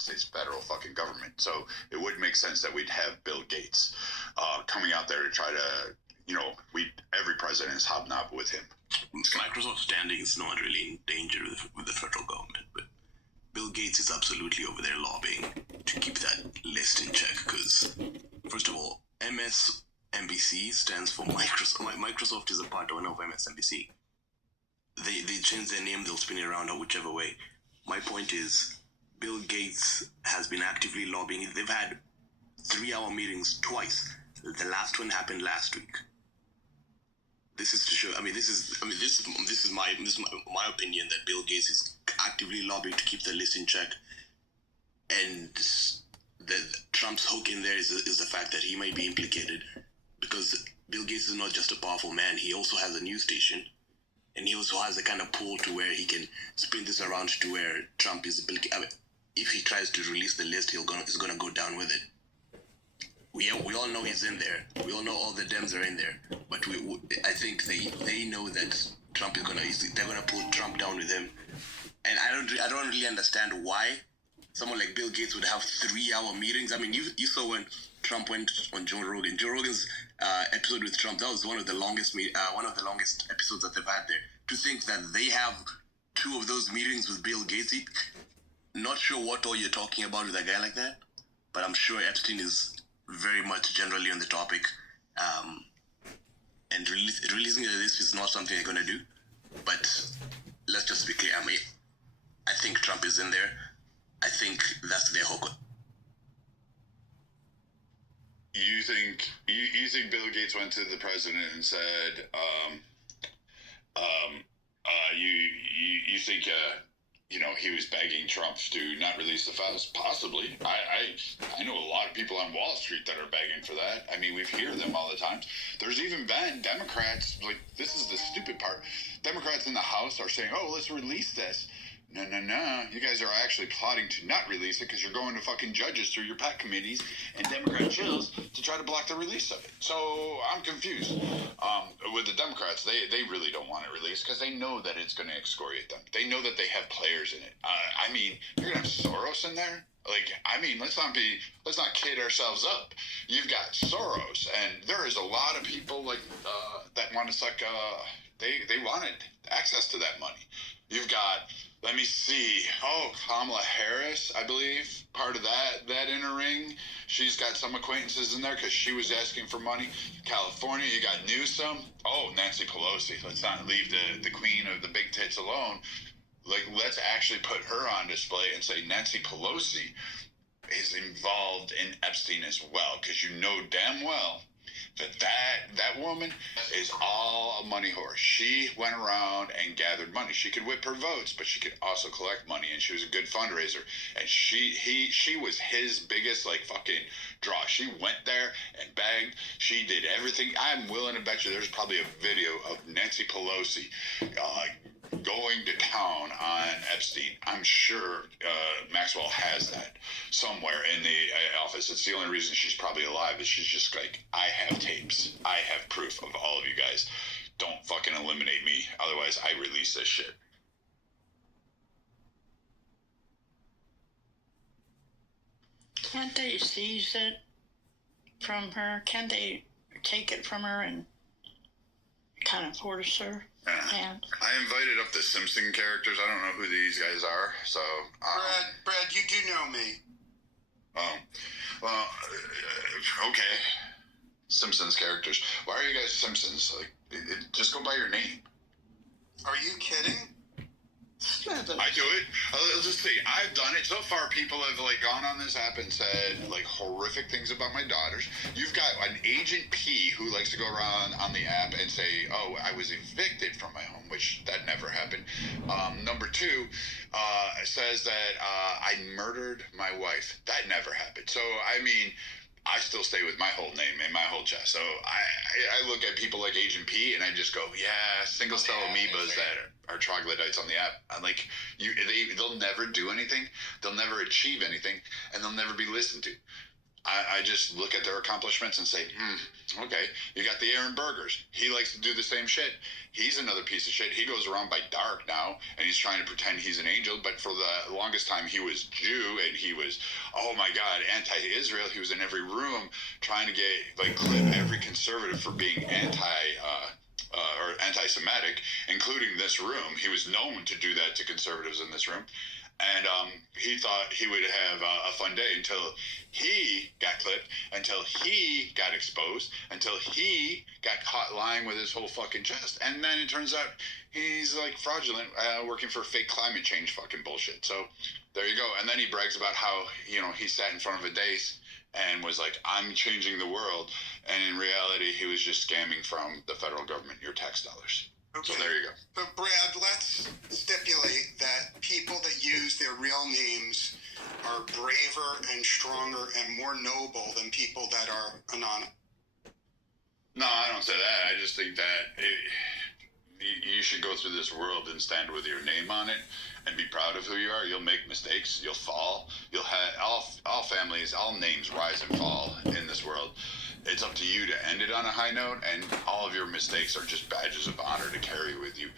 States federal fucking government. So it would make sense that we'd have Bill Gates coming out there to try to, every president is hobnob with him. Microsoft's standing is not really in danger with the federal government, but Bill Gates is absolutely over there lobbying to keep that list in check because, first of all, MSNBC stands for Microsoft. Microsoft is a part of MSNBC. They change their name, they'll spin it around or whichever way. My point is, Bill Gates has been actively lobbying. They've had 3-hour meetings twice. The last one happened last week. This is to show. This is my opinion that Bill Gates is actively lobbying to keep the list in check. And Trump's hook in there is the fact that he might be implicated because Bill Gates is not just a powerful man. He also has a news station. And he also has a kind of pull to where he can spin this around to where Trump is. If he tries to release the list, he's gonna go down with it. We all know he's in there. We all know all the Dems are in there. But I think they know that Trump is they're gonna pull Trump down with him. And I don't really understand why someone like Bill Gates would have 3-hour meetings. You saw when Trump went on Joe Rogan. Joe Rogan's episode with Trump, that was one of the longest episodes that they've had there. To think that they have 2 of those meetings with Bill Gates, not sure what all you're talking about with a guy like that, but I'm sure Epstein is very much generally on the topic. And releasing the list is not something they're going to do. But let's just be clear. I think Trump is in there. I think that's their hook. You think Bill Gates went to the president and said, you think he was begging Trump to not release the files? Possibly. I know a lot of people on Wall Street that are begging for that. We hear them all the time. There's even been Democrats, this is the stupid part. Democrats in the House are saying, oh, let's release this. No. You guys are actually plotting to not release it because you're going to fucking judges through your PAC committees and Democrat chills to try to block the release of it. So I'm confused. With the Democrats, they really don't want it released because they know that it's going to excoriate them. They know that they have players in it. You're going to have Soros in there? Let's not kid ourselves up. You've got Soros, and there is a lot of people that want to suck. They wanted access to that money. You've got, let me see, Kamala Harris, I believe, part of that inner ring. She's got some acquaintances in there because she was asking for money. California, you got Newsom. Oh, Nancy Pelosi. Let's not leave the queen of the big tits alone. Let's actually put her on display and say Nancy Pelosi is involved in Epstein as well, because you know damn well that woman is all a money horse. She went around and gathered money. She could whip her votes, but she could also collect money, and she was a good fundraiser. And she was his biggest fucking draw. She went there and begged. She did everything. I'm willing to bet you there's probably a video of Nancy Pelosi going to town on Epstein. I'm sure Maxwell has that somewhere in the office. It's the only reason she's probably alive is she's just I have tapes. I have proof of all of you guys. Don't fucking eliminate me. Otherwise, I release this shit. Can't they seize it from her? Can't they take it from her and kind of force her? I invited up the Simpson characters. I don't know who these guys are, so... Brad, you do know me. Oh. Well, okay. Simpsons characters. Why are you guys Simpsons? Just go by your name. Are you kidding? I do it. Let's just see. I've done it. So far, people have gone on this app and said horrific things about my daughters. You've got an Agent P who likes to go around on the app and say, "Oh, I was evicted from my home," which that never happened. Number 2 says that I murdered my wife. That never happened. So I still stay with my whole name and my whole chest. So I look at people like Agent P and I just go, yeah, single cell amoebas that are troglodytes on the app. I'm they'll never do anything. They'll never achieve anything, and they'll never be listened to. I just look at their accomplishments and say, okay, you got the Aaron Burgers. He likes to do the same shit. He's another piece of shit. He goes around by dark now, and he's trying to pretend he's an angel, but for the longest time, he was Jew, and he was, oh my God, anti-Israel. He was in every room trying to clip every conservative for being or anti-Semitic, including this room. He was known to do that to conservatives in this room. And he thought he would have a fun day until he got clipped, until he got exposed, until he got caught lying with his whole fucking chest. And then it turns out he's like fraudulent, working for fake climate change fucking bullshit. So there you go. And then he brags about how, he sat in front of a dais and was like, I'm changing the world. And in reality, he was just scamming from the federal government, your tax dollars. Okay. So there you go. But Brad, let's stipulate that people that use their real names are braver and stronger and more noble than people that are anonymous. No, I don't say that. I just think that you should go through this world and stand with your name on it and be proud of who you are. You'll make mistakes. You'll fall. You'll have all families, all names rise and fall in this world. It's up to you to end it on a high note, and all of your mistakes are just badges of honor to carry with you.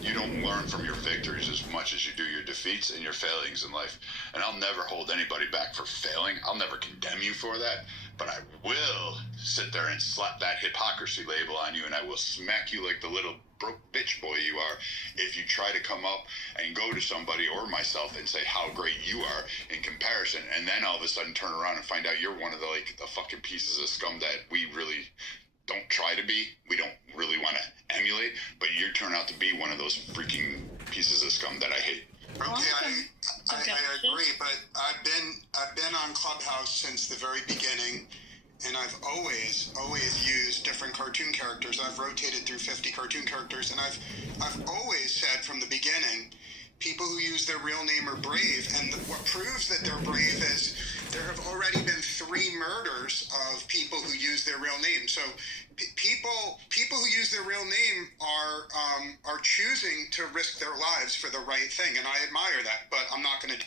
You don't learn from your victories as much as you do your defeats and your failings in life. And I'll never hold anybody back for failing. I'll never condemn you for that, but I will sit there and slap that hypocrisy label on you, and I will smack you like the little broke bitch boy you are if you try to come up and go to somebody or myself and say how great you are in comparison, and then all of a sudden turn around and find out you're one of the fucking pieces of scum that we really don't try to be, we don't really want to emulate, but you turn out to be one of those freaking pieces of scum that I hate. Okay, I agree, but I've been on Clubhouse since the very beginning, and I've always used different cartoon characters. I've rotated through 50 cartoon characters, and I've always said from the beginning, people who use their real name are brave, and what proves that they're brave is there have already been 3 murders of people who use their real name. So people who use their real name are choosing to risk their lives for the right thing, and I admire that. But I'm not going to.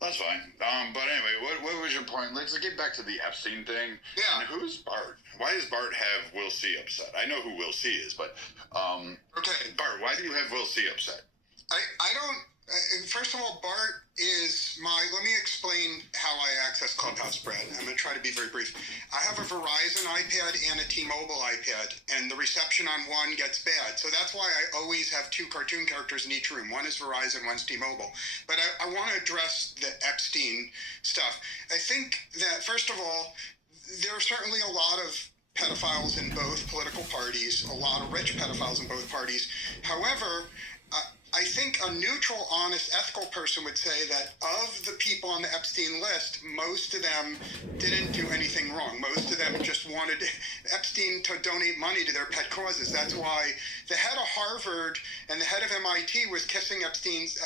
That's fine. But anyway, what was your point? Let's get back to the Epstein thing. Yeah. And who's Bart? Why does Bart have Will C upset? I know who Will C is, but Okay. Bart, why do you have Will C upset? I don't. First of all, Bart is my. Let me explain how I access Clubhouse, Brad. I'm going to try to be very brief. I have a Verizon iPad and a T-Mobile iPad, and the reception on one gets bad. So that's why I always have 2 cartoon characters in each room. One is Verizon, one's T-Mobile. But I want to address the Epstein stuff. I think that, first of all, there are certainly a lot of pedophiles in both political parties, a lot of rich pedophiles in both parties. However, I think a neutral, honest, ethical person would say that of the people on the Epstein list, most of them didn't do anything wrong. Most of them just wanted Epstein to donate money to their pet causes. That's why the head of Harvard and the head of MIT was kissing Epstein's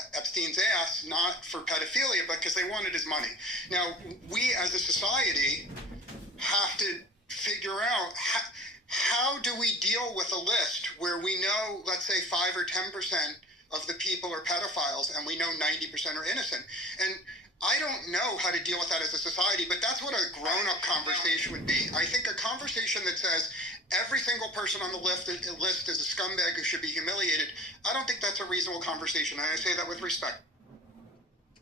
ass, not for pedophilia, but because they wanted his money. Now, we as a society have to figure out how do we deal with a list where we know, let's say 5 or 10% of the people are pedophiles, and we know 90% are innocent. And I don't know how to deal with that as a society, but that's what a grown-up conversation would be. I think a conversation that says every single person on the list is a scumbag who should be humiliated, I don't think that's a reasonable conversation, and I say that with respect.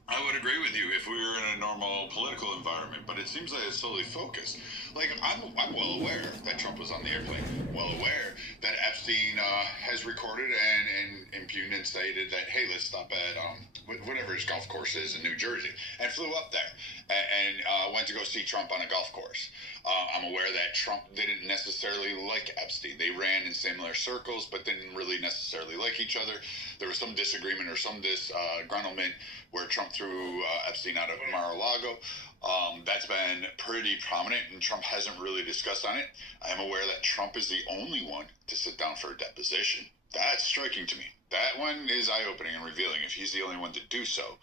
I would agree with you if we were in a normal political environment, but it seems like it's solely focused. Like, I'm well aware that Trump was on the airplane, well aware that Epstein has recorded and impugned and stated that, hey, let's stop at whatever his golf course is in New Jersey, and flew up there and went to go see Trump on a golf course. I'm aware that Trump didn't necessarily like Epstein. They ran in similar circles, but didn't really necessarily like each other. There was some disagreement or some disgruntlement where Trump threw Epstein out of Mar-a-Lago. That's been pretty prominent, and Trump hasn't really discussed on it. I am aware that Trump is the only one to sit down for a deposition. That's striking to me. That one is eye-opening and revealing if he's the only one to do so.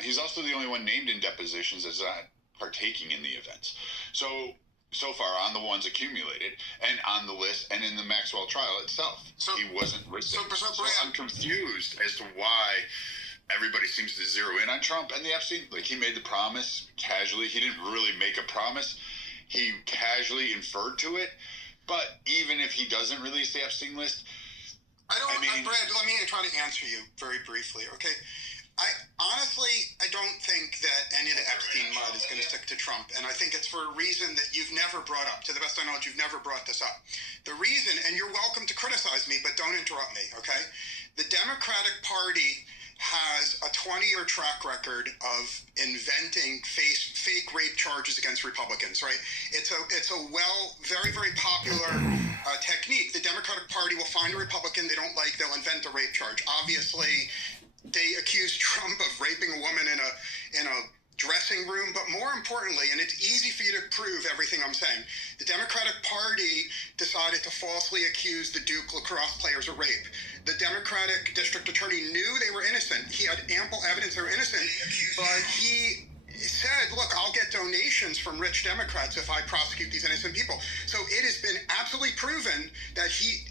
He's also the only one named in depositions as not partaking in the events. So far, on the ones accumulated, and on the list, and in the Maxwell trial itself, he wasn't listed. So I'm confused as to why everybody seems to zero in on Trump and the Epstein. Like, he made the promise casually. He didn't really make a promise. He casually inferred to it. But even if he doesn't release the Epstein list, I mean, Brad, let me try to answer you very briefly, okay? I don't think that any of the Epstein mud is going to stick to Trump, and I think it's for a reason that you've never brought up. To the best of my knowledge, you've never brought this up. The reason, and you're welcome to criticize me, but don't interrupt me, okay? The Democratic Party has a 20-year track record of inventing fake rape charges against Republicans, right? It's a very, very popular technique. The Democratic Party will find a Republican they don't like, they'll invent a rape charge. Obviously, they accused Trump of raping a woman in a dressing room, but more importantly, and it's easy for you to prove everything I'm saying, the Democratic Party decided to falsely accuse the Duke lacrosse players of rape. The Democratic district attorney knew they were innocent. He had ample evidence they were innocent, but he said, look, I'll get donations from rich Democrats if I prosecute these innocent people. So it has been absolutely proven that he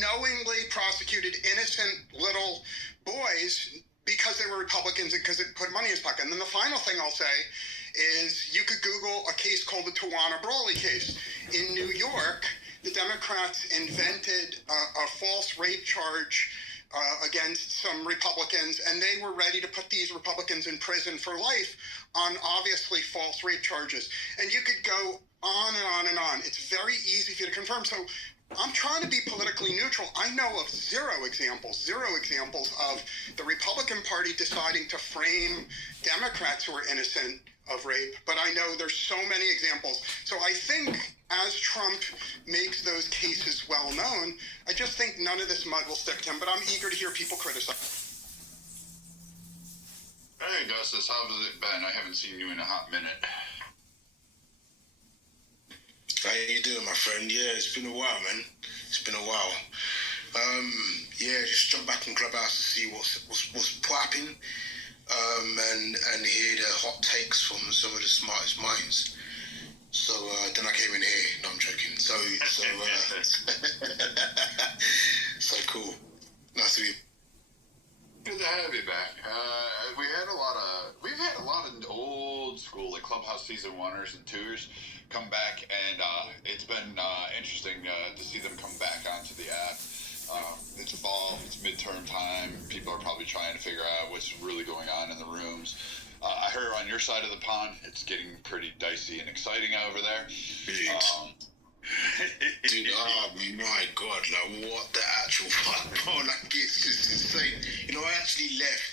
knowingly prosecuted innocent little boys because they were Republicans and because it put money in his pocket. And then the final thing I'll say is you could Google a case called the Tawana Brawley case. In New York, the Democrats invented a false rape charge against some Republicans, and they were ready to put these Republicans in prison for life on obviously false rape charges. And you could go on and on and on. It's very easy for you to confirm. So I'm trying to be politically neutral. I know of zero examples of the Republican Party deciding to frame Democrats who are innocent of rape, but I know there's so many examples. So I think as Trump makes those cases well known, I just think none of this mud will stick to him, but I'm eager to hear people criticize. Hey, Augustus, how's it been? I haven't seen you in a hot minute. How you doing, my friend? Yeah, it's been a while, man. It's been a while. Just jump back in Clubhouse to see what's popping, and hear the hot takes from some of the smartest minds. So then I came in here. No, I'm joking. So cool. Nice to be. Good to have you back. We've had a lot of old school, like Clubhouse season 1ers and 2ers come back, and it's been interesting to see them come back onto the app. It's fall, it's midterm time. People are probably trying to figure out what's really going on in the rooms. I heard on your side of the pond, it's getting pretty dicey and exciting over there. Dude, oh my god, like what the actual fuck, bro, like it's just insane. You know, I actually left